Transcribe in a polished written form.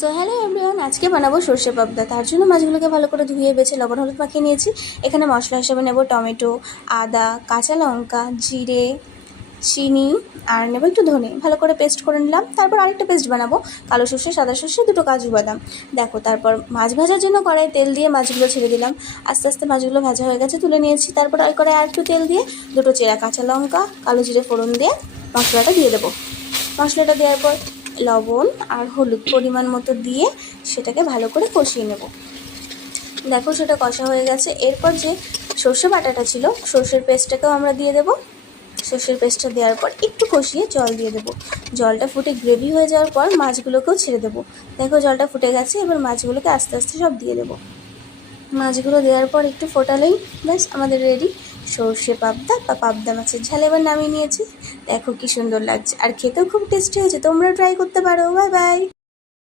So hello everyone, আজকে বানাবো সর্ষে পাবদা। তার জন্য মাছগুলোকে ভালো করে ধুয়ে বেছে লবণ হলুদ মাখিয়ে নিয়েছি। এখানে মশলা হিসেবে নেব টমেটো, আদা, কাঁচা লঙ্কা, জিরে, চিনি আর নেব একটু ধনে। ভালো করে পেস্ট করে নিলাম। তারপর আরেকটা পেস্ট বানাবো, কালো সর্ষে, সাদা সর্ষে, দুটো কাজু বাদাম। দেখো, তারপর মাছ ভাজার জন্য কড়াই তেল দিয়ে মাছগুলো ছেড়ে দিলাম। আস্তে আস্তে মাছগুলো ভাজা হয়ে গেছে, তুলে নিয়েছি। তারপর ওই কড়াই আর একটু তেল দিয়ে দুটো চেরা কাঁচা লঙ্কা, কালো জিরে ফোড়ন দিয়ে মশলাটা দিয়ে দেবো। মশলাটা দেওয়ার পর লবণ আর হলুদ পরিমাণ মতো দিয়ে সেটাকে ভালো করে কষিয়ে নেব। দেখো, সেটা কষা হয়ে গেছে। এরপর যে সর্ষে বাটাটা ছিল, সর্ষের পেস্টটাকেও আমরা দিয়ে দেবো। সর্ষের পেস্টটা দেওয়ার পর একটু কষিয়ে জল দিয়ে দেবো। জলটা ফুটে গ্রেভি হয়ে যাওয়ার পর মাছগুলোকেও ছেড়ে দেবো। দেখো, জলটা ফুটে গেছে। এবার মাছগুলোকে আস্তে আস্তে সব দিয়ে দেবো। মাছগুলো দেওয়ার পর একটু ফোটালেই ব্যাস আমাদের রেডি সর্ষে পাবদা বা পাবদা মাছের ঝাল। এবার নামিয়ে নিয়েছি। দেখো কি সুন্দর লাগছে, আর খেতেও খুব টেস্টি হয়েছে। তোমরা ট্রাই করতে পারো। Bye bye.